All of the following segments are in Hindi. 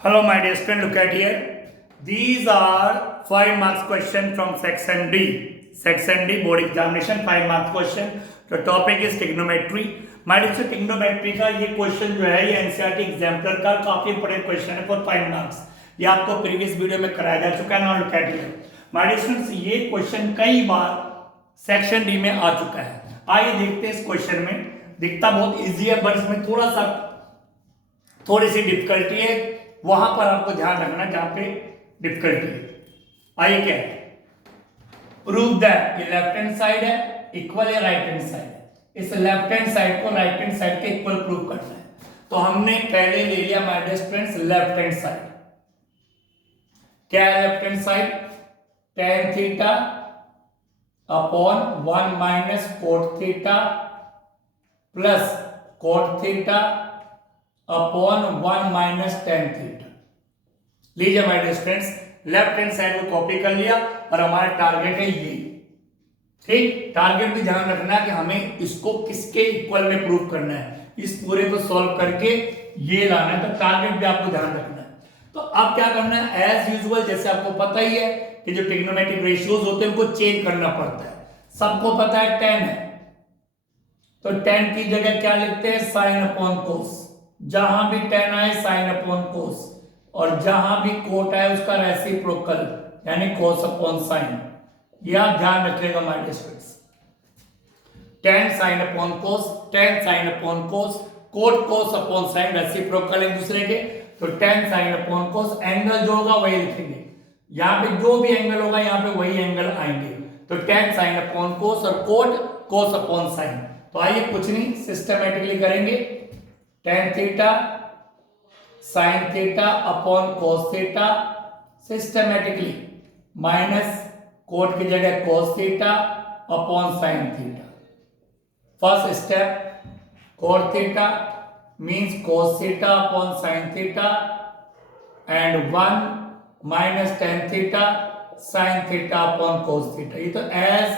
Hello, my dear student. Look at here. These are 5 marks question from section D. Section D board examination 5 marks question. The topic is trigonometry. My dear student, trigonometry का ये क्वेश्चन जो है ये एनसीईआरटी एग्जाम्पलर का काफी इंपोर्टेंट क्वेश्चन है फॉर 5 मार्क्स. ये आपको प्रीवियस वीडियो में कराया जा चुका है. Now look at here. My dear students, ये क्वेश्चन कई बार सेक्शन डी में आ चुका है. आइए देखते हैं इस क्वेश्चन में. दिखता बहुत इजी है बट इसमें थोड़ी सी डिफिकल्टी है. वहां पर आपको ध्यान रखना जहां पे डिफिकल्टी है. आइए क्या है, प्रूव दैट ये लेफ्ट हैंड साइड है इक्वल या राइट हैंड साइड है. इस लेफ्ट हैंड साइड को राइट हैंड साइड के इक्वल प्रूव करना है. तो हमने पहले ले लिया my dear students left hand side. क्या है left hand side? tan theta upon 1 minus cot theta plus cot theta upon 1 minus tan theta. लीजिए my dear students, left hand side को कॉपी कर लिया और हमारा टारगेट है ये. ठीक, टारगेट भी ध्यान रखना है कि हमें इसको किसके इक्वल में प्रूव करना है. इस पूरे को सॉल्व करके ये लाना है. तो टारगेट भी आपको ध्यान रखना है. तो अब क्या करना है, एज यूजुअल जैसे आपको पता ही है कि जो ट्रिग्नोमेट्रिक रेशियोज होते हैं उनको चेंज करना पड़ता है. सबको पता है tan है, तो tan की जगह क्या लिखते हैं, साइन अपॉन कोस. जहां भी tan आए साइन अपॉन कोस, और जहां भी कोट आए उसका रेसिप्रोकल यानी कोस अपॉन साइन. यह आप ध्यान रखिएगा my dear students. tan sine upon cos, tan sine upon cos, cot cos upon sine reciprocal एक दूसरे के. तो tan sine upon cos, angle जो होगा वही लिखेंगे. यहां पे जो भी एंगल होगा यहां पे वही एंगल आएंगे. तो tan साइन अपॉन कोस और कोट कोस अपॉन साइन. तो आइए कुछ नहीं, सिस्टमैटिकली करेंगे. tan theta sine theta upon cos theta systematically minus cot की जगह cos theta upon sine theta. First step, cot theta means cos theta upon sine theta and 1 minus tan theta sine theta upon cos theta. ये तो एज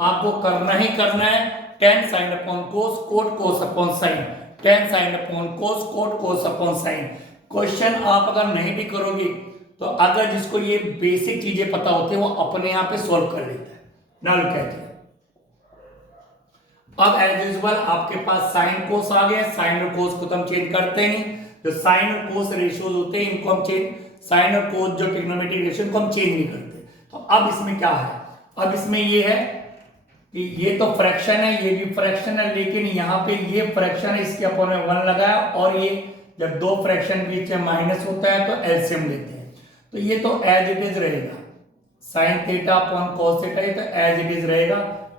आपको करना ही करना है. tan sine upon cos, cot cos upon sine, tan sine upon cos, cot cos upon sine. Question आप अगर नहीं भी करोगे तो अगर जिसको ये बेसिक चीजें पता होती है वो अपने आप पे सॉल्व कर लेता है. ना लुक एट हियर. अब एज यूजुअल आपके पास साइन कोस आ गया. साइन और कोस को तो हम चेंज करते नहीं. जो साइन और कोस रेशियोज होते हैं इनको हम चेंज, साइन और कोस जो ट्रिग्नोमेट्रिक रेशियो को हम चेंज नहीं करते. तो अब इसमें क्या है, अब इसमें ये है कि ये तो फ्रैक्शन है, ये भी फ्रैक्शन है, लेकिन यहाँ पे ये फ्रैक्शन है, इसके अपॉन में 1 लगाया. और ये जब दो फ्रैक्शन बीच में माइनस होता है तो एलसीएम लेते हैं. तो ये तो एज इट इज रहेगा, sign theta upon cos theta, ये तो एज इट इज रहेगा.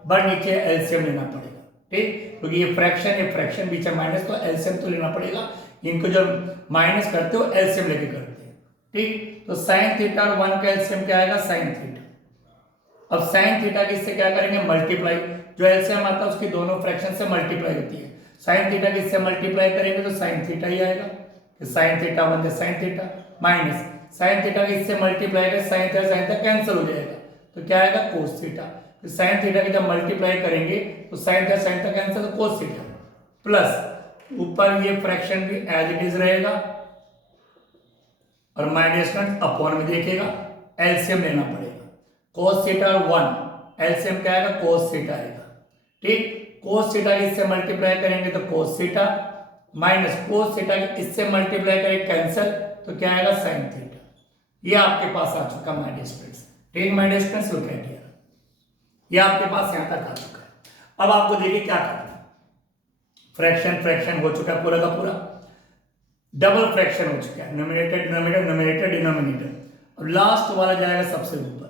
बट नीचे एलसीएम लेना पड़ेगा. ठीक, क्योंकि ये फ्रैक्शन बीच में माइनस, तो एलसीएम तो लेना पड़ेगा. इनको जब माइनस करते हो एलसीएम लेके करते हैं. ठीक, तो साइन थीटा और 1 का एलसीएम क्या आएगा, साइन थीटा. अब साइन थीटा किससे क्या करेंगे, मल्टीप्लाई. जो एलसीएम आता है उसकी दोनों फ्रैक्शन से मल्टीप्लाई होती है. साइन थीटा किससे मल्टीप्लाई करेंगे तो साइन थीटा ही आएगा. Sine theta 1 sign theta minus sine theta किससे मल्टीप्लाई करें, साइन थीटा कैंसिल हो जाएगा. तो क्या आएगा, कोस थीटा. तो साइन थीटा की जब मल्टीप्लाई करेंगे तो साइन थीटा कैंसिल, तो कोस थीटा प्लस ऊपर ये फ्रैक्शन भी एज इट इज रहेगा और माइनस अपॉन में देखिएगा एलसीएम लेना पड़ेगा. कोस थीटा और 1 एलसीएम क्या आएगा, कोस थीटा आएगा. ठीक, कोस थीटा इससे मल्टीप्लाई करेंगे तो कोस थीटा माइनस कोस थीटा इससे मल्टीप्लाई करेंगे कैंसिल, तो क्या आएगा, साइन थीटा. ये आपके पास आ चुका माय डियर स्टूडेंट्स. ठीक my dear students, look at here. ये आपके पास यहां तक आ चुका है. अब आपको देखिए क्या करना है. फ्रैक्शन हो चुका है पूरा का पूरा. डबल फ्रैक्शन हो चुका है, न्यूमरेटर डिनोमिनेटर, न्यूमरेटर डिनोमिनेटर. अब लास्ट वाला जाएगा सबसे ऊपर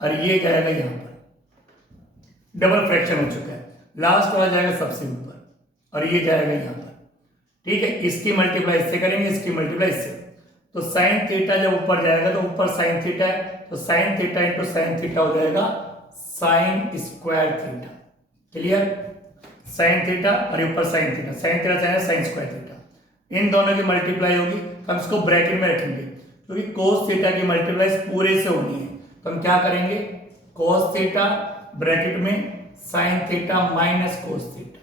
और ये जाएगा यहां पर. डबल फ्रैक्शन हो चुका है, लास्ट वाला जाएगा सबसे ऊपर और ये जाएगा यहां पर. ठीक है, इसकी मल्टीप्लाई इससे करेंगे, इसकी मल्टीप्लाई इससे. तो साइन थीटा जब ऊपर जाएगा तो ऊपर साइन थीटा है, तो sine theta into sine theta हो जाएगा sine square theta. Clear, sine theta और ऊपर sine theta, sine theta sine square theta. इन दोनों की मल्टीप्लाई होगी. हम इसको ब्रैकेट में रखेंगे क्योंकि कोस थीटा की मल्टीप्लाई पूरे से होनी है. तो हम क्या करेंगे, कोस थीटा ब्रैकेट में sine theta minus cos theta.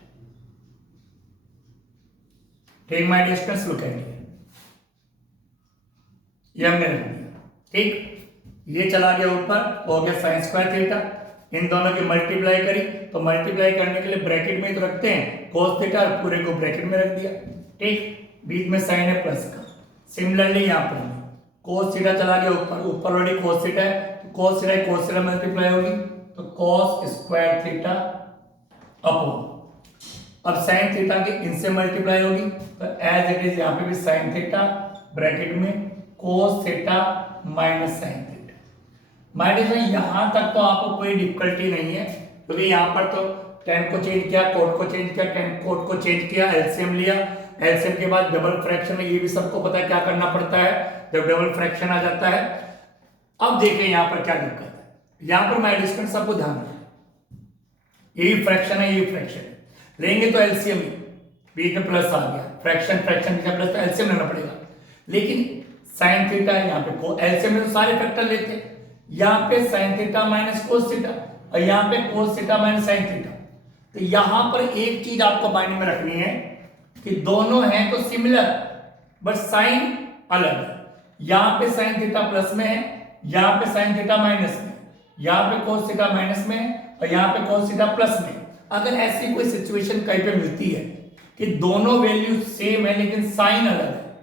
ठीक my dear students, look at here. ये हमने रख दिया, ठीक। ये चला गया ऊपर, हो गया साइन स्क्वायर थीटा। इन दोनों की मल्टीप्लाई करी, तो मल्टीप्लाई करने के लिए ब्रैकेट में ही तो रखते हैं कोस थीटा, और पूरे को ब्रैकेट में रख दिया, ठीक। बीच में साइन है प्लस का। सिमिलरली यहाँ पर कोस थीटा चला गया ऊपर, ऊपर ऑलरेडी कोस थीटा है, तो कोस थीटा मल्टीप्लाई होगी, तो कोस स्क्वायर थीटा अपॉन, अब साइन थीटा की इनसे मल्टीप्लाई होगी, तो एज इट इज यहाँ पे भी साइन थीटा ब्रैकेट में cos theta minus sine theta. My dear, यहां तक तो आपको कोई डिफिकल्टी नहीं है, क्योंकि यहाँ पर तो टेन को चेंज किया, कोड को चेंज किया, टेन कोड को चेंज किया, एलसीएम लिया, एलसीएम के बाद डबल फ्रैक्शन में, ये भी सबको पता है क्या करना पड़ता है जब डबल फ्रैक्शन आ जाता है। अब देखें यहाँ पर क्या दिक्कत है। यहाँ पर माय डियर सबको ध्यान रखें, यही फ्रैक्शन है, यही फ्रैक्शन है, लेंगे तो एलसीएम बीच में प्लस आ गया, फ्रैक्शन फ्रैक्शन बीच में प्लस, तो एलसीएम लेना पड़ेगा। लेकिन साइन थीटा है यहाँ पे, एलसीएम में तो सारे फैक्टर लेते हैं, यहाँ पे sign theta minus cos theta, और यहाँ पे कोस थीटा माइनस साइन थीटा। तो यहां पर एक चीज आपको माइंड में रखनी है कि दोनों हैं तो सिमिलर, बट साइन अलग है। यहाँ पे साइन थीटा प्लस में है, यहाँ पे साइन थीटा माइनस में, यहाँ पे कोस थीटा माइनस में है, और यहाँ पे कोस थीटा प्लस में। अगर ऐसी कोई सिचुएशन कहीं पे मिलती है कि दोनों वैल्यू सेम है लेकिन साइन अलग है,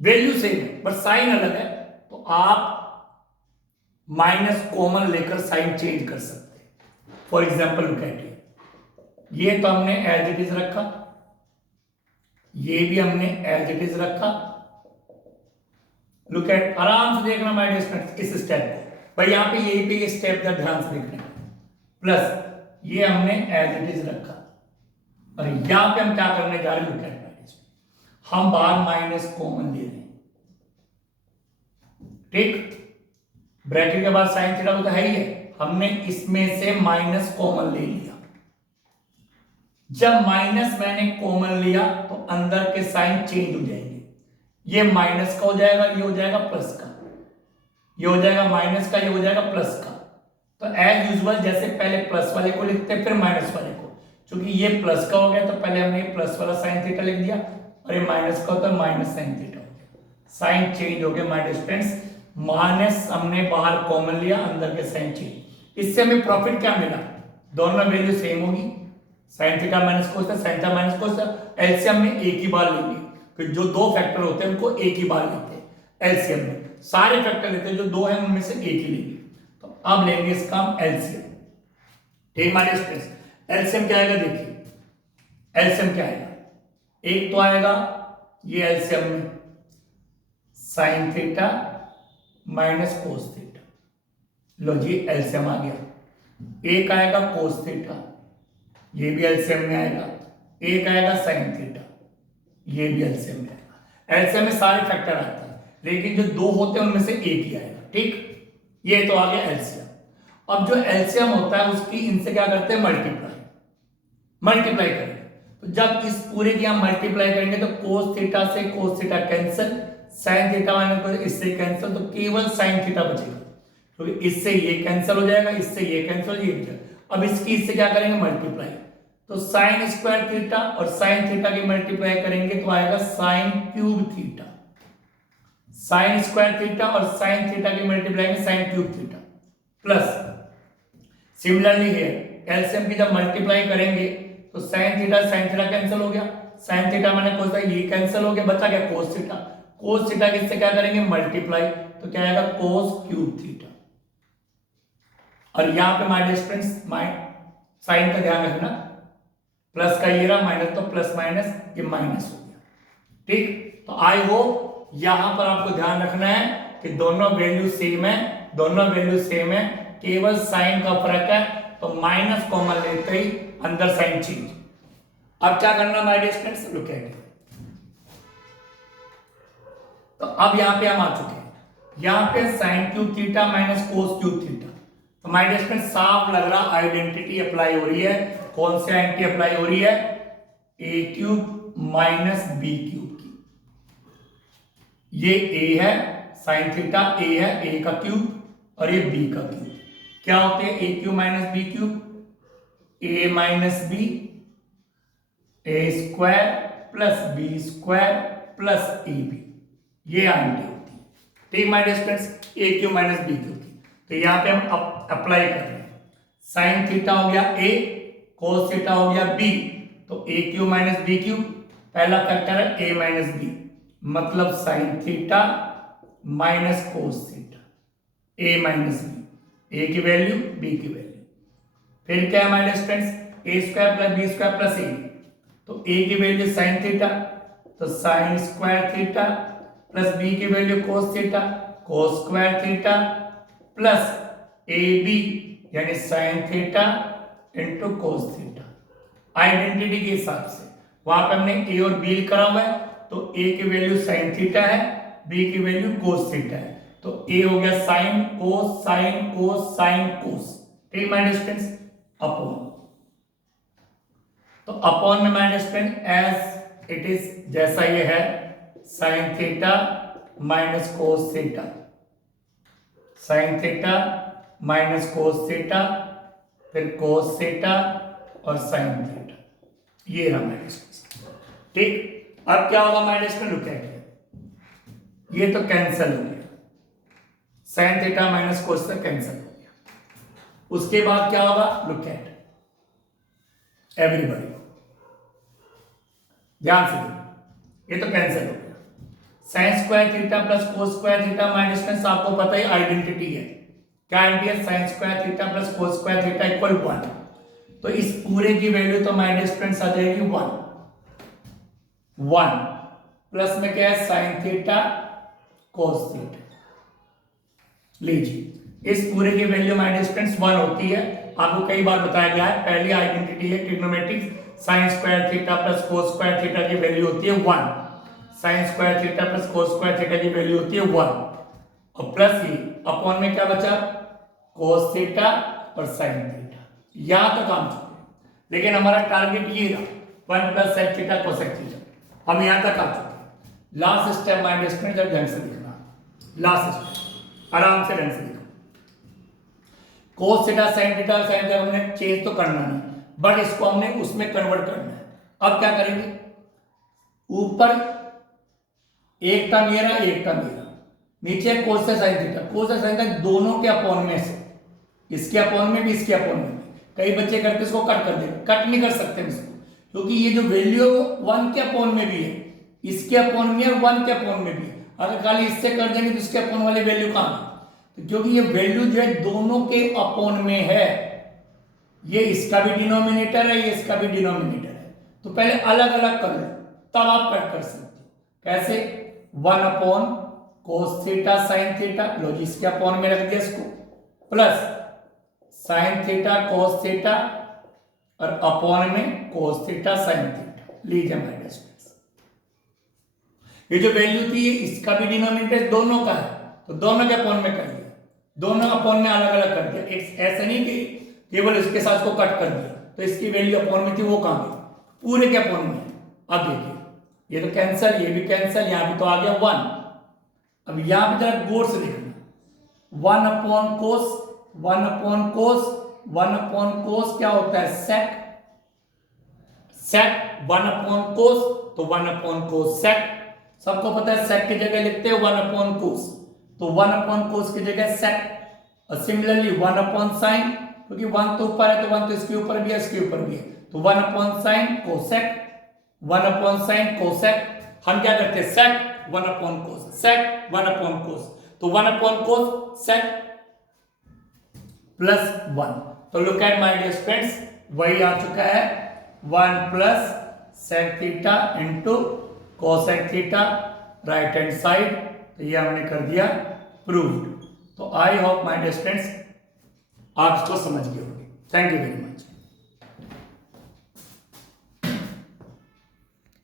वैल्यू सेम है बट साइन अलग है, तो आप माइनस कॉमन लेकर साइन चेंज कर सकते हैं। फॉर एग्जाम्पल लुक एट ये तो हमने एज इट इज रखा, ये भी हमने एज इट इज रखा। लुक एट, आराम से देखना माय डियर स्टूडेंट्स इस स्टेप को, भाई यहाँ पे यही पे ये स्टेप का ध्यान से देखना है। प्लस ये हमने एज इट इज रखा, और यहां पे हम क्या करने जा रहे हैं, लुक एट माय डियर, हम बाहर माइनस कॉमन ले रहे हैं, ठीक। ब्रैकेट के बाद साइन थीटा तो है ही है, हमने इसमें से माइनस कॉमन ले लिया। जब माइनस मैंने कॉमन लिया तो अंदर के साइन चेंज हो जाएंगे, ये माइनस का हो जाएगा, ये हो जाएगा प्लस का, ये हो जाएगा माइनस का, ये हो जाएगा प्लस का। तो एज यूजुअल जैसे पहले प्लस वाले को लिखते हैं फिर माइनस वाले को, क्योंकि ये प्लस का हो गया तो पहले हमने प्लस वाला साइन थीटा लिख दिया, और ये माइनस का होता है माइनस साइन थीटा हो गया, साइन चेंज हो गया माय डियर स्टूडेंट्स। माइनस हमने बाहर कॉमन लिया, अंदर के साइन चेंज। इससे हमें प्रॉफिट क्या मिला, दोनों वैल्यू सेम होगी, साइन थीटा माइनस कोस था, साइन थीटा माइनस कोस था। एलसीएम में एक ही बार लेंगे, फिर जो दो फैक्टर होते हैं उनको एक ही बार लेते हैं। एलसीएम में सारे फैक्टर लेते हैं, जो दो हैं उनमें से एक ही लेंगे। तो अब लेंगे इसका हम एलसीएम, ठीक माइनस स्पेस। एलसीएम क्या आएगा, देखिए एलसीएम क्या आएगा, एक तो आएगा ये एलसीएम में sine theta minus cos theta, लो जी एलसीएम आ गया। एक आएगा कोस थीटा, ये भी एलसीएम में आएगा। एक आएगा साइन थीटा, ये भी एलसीएम में आएगा। एलसीएम में सारे फैक्टर आते हैं, लेकिन जो दो होते हैं उनमें से एक ही आएगा, ठीक। ये तो आ गया एलसीएम। अब जो एलसीएम होता है उसकी इनसे क्या करते हैं, मल्टीप्लाई करेंगे। तो जब इस पूरे की हम मल्टीप्लाई करेंगे तो कोस थीटा से cos theta cancel, sign theta minus इससे कैंसिल, तो केवल साइन थीटा बचेगा, क्योंकि तो इससे ये कैंसिल हो जाएगा, इससे ये कैंसिल, ये बचेगा। अब इसकी इससे क्या करेंगे, मल्टीप्लाई, तो साइन स्क्वायर थीटा और साइन थीटा की मल्टीप्लाई करेंगे तो आएगा sine cube theta. Sine square theta और साइन थीटा की मल्टीप्लाई में sine cube theta, plus similarly here LCM की जब मल्टीप्लाई करेंगे तो साइन थीटा कैंसिल हो गया, साइन थीटा माने कोस थीटा, ये कैंसिल हो गया, बचा क्या कोस थीटा। कोस थीटा किससे क्या करेंगे, मल्टीप्लाई, तो क्या आएगा कोस क्यूब थीटा। और यहां पे माय डियर स्टूडेंट्स साइन का ध्यान रखना, प्लस का ये रहा, माइनस तो प्लस माइनस ये माइनस हो गया, ठीक। तो आई होप यहां पर आपको ध्यान रखना है कि दोनों वैल्यू सेम है, दोनों वैल्यू सेम है, केवल साइन का फर्क है, तो माइनस कॉमन लेते ही अंदर साइन चेंज। अब क्या करना my dear students, look at, तो अब यहां पे हम आ चुके हैं, यहां पे sine cube theta minus cos cube theta. तो माय डियर स्टूडेंट्स साफ लग रहा आइडेंटिटी अप्लाई हो रही है, कौन सी आइडेंटिटी अप्लाई हो रही है, ए क्यूब माइनस बी क्यूब की। ये ए है साइन थीटा, ए है ए का क्यूब, और ये बी का क्यूब। क्या होते हैं A cube minus B cube, A minus B, A square plus B square plus A B, ये आइडेंटिटी होती है। ठीक my dear students, A cube minus B cube की। तो यहाँ पे हम अप्लाई कर रहे हैं, साइन थीटा हो गया ए, कोस थीटा हो गया बी, तो A cube minus B cube, पहला फैक्टर है ए माइनस बी, मतलब sine theta minus cos theta, A minus B, A की वैल्यू बी की वैल्यू। फिर क्या है हमारे students, A square plus B square plus A, तो ए की वैल्यू साइन थीटा, तो sine square theta plus B की value cos theta, cos square theta plus A B यानी sine theta into cos theta. Identity के हिसाब से वहां पे हमने ए और बी करा हुआ है, तो ए की वैल्यू साइन थीटा है, बी की वैल्यू कोस थीटा है, तो ए हो गया sine cos sine cos sine cos. ठीक माय डियर स्टूडेंट्स, अपॉन, तो अपॉन में my dear student as it is जैसा ये है, sine theta minus cos theta, sine theta minus cos theta, फिर कोस थीटा और साइन थीटा, ये रहा माय डियर स्टूडेंट्स। ठीक, अब क्या होगा my dear student, look at, ये तो कैंसिल हो गया, साइन थीटा माइनस कोस से कैंसिल हो गया। उसके बाद क्या होगा, लुक एट एवरीबॉडी, ध्यान से देखो, ये तो कैंसिल हो गया, sign square theta plus cos square theta minus distance आपको पता ही आइडेंटिटी है, क्या आइडेंटिटी है, sign square theta plus cos square theta equal 1, तो इस पूरे की वैल्यू तो माय डियर स्टूडेंट्स आ जाएगी 1 प्लस में क्या है, साइन थीटा कोस थीटा, लीजिए इस पूरे की वैल्यू माय डियर स्टूडेंट्स 1 होती है, आपको कई बार बताया गया है, पहली आइडेंटिटी है trigonometric, sign square theta plus cos square theta की वैल्यू होती है 1, sign square theta plus cos square theta की वैल्यू होती है 1, और प्लस ये अपॉन में क्या बचा, कोस थीटा और साइन थीटा, यहां तक हम चुके, लेकिन हमारा टारगेट ये रहा 1 plus sec theta cosec theta, हम यहां तक आ चुके। Last step my dear student, जब ढंग से देखना, लास्ट स्टेप आराम से ढंग से देखो, कोस थीटा साइन थीटा हमने चेंज तो करना नहीं, बट इसको हमने उसमें कन्वर्ट करना है। अब क्या करेंगे, ऊपर एक टर्म ये रहा, एक टर्म ये रहा, नीचे कोस से साइन थीटा, कोस से साइन थीटा दोनों के अपॉन में से, इसके अपॉन में भी इसके अपॉन में भी, कई बच्चे करते इसको कट कर देते, कट नहीं कर सकते इसको, क्योंकि ये जो वैल्यू 1 के अपॉन में भी है, इसके अपॉन में है, 1 के अपॉन में भी है, अगर खाली इससे कर देंगे तो इसके अपॉन वाली वैल्यू कहां है, तो क्योंकि ये वैल्यू जो है दोनों के अपॉन में है, ये इसका भी डिनोमिनेटर है, ये इसका भी डिनोमिनेटर है, तो पहले अलग अलग कर लो, तब आप कट कर सकते हो। कैसे, 1 upon cos theta sine theta, लो जी इसके अपॉन में रख दिया इसको, plus sine theta cos theta और अपॉन में कोस थीटा साइन थीटा, लीजिए माय डियर स्टूडेंट्स, ये जो वैल्यू थी ये इसका भी डिनोमिनेटर दोनों का है, तो दोनों के अपॉन में कर दिया, दोनों अपॉन में अलग अलग कर दिया, एक ऐसा नहीं कि केवल इसके साथ को कट कर दिया, तो इसकी वैल्यू अपॉन में थी वो कहां गई, पूरे के अपॉन में। अब देखिए ये तो कैंसिल, ये भी कैंसिल, यहां भी तो आ गया 1, अब यहां पे जरा गौर से देखना, 1 अपॉन कोस 1 अपॉन कोस 1 अपॉन कोस क्या होता है, सेक, सेक 1 अपॉन कोस, तो 1 अपॉन कोस सेक, सबको पता है सेक की जगह लिखते हैं 1 अपॉन कोस, तो 1 अपॉन कोस की जगह सेक, और सिमिलरली 1 अपॉन साइन, क्योंकि 1 तो ऊपर है तो 1 तो इसके ऊपर भी है इसके ऊपर भी है, तो 1 upon sine cosec, 1 upon sine cosec, हम क्या करते हैं सेक 1 अपॉन कोस, सेक 1 अपॉन कोस, तो 1 अपॉन कोस सेक प्लस 1, तो look at my dear friends, वही आ चुका है 1 plus sec theta into cosec theta right hand side, तो ये हमने कर दिया प्रूव्ड। तो I hope my dear friends आप इसको समझ गए होंगे। Thank you very much.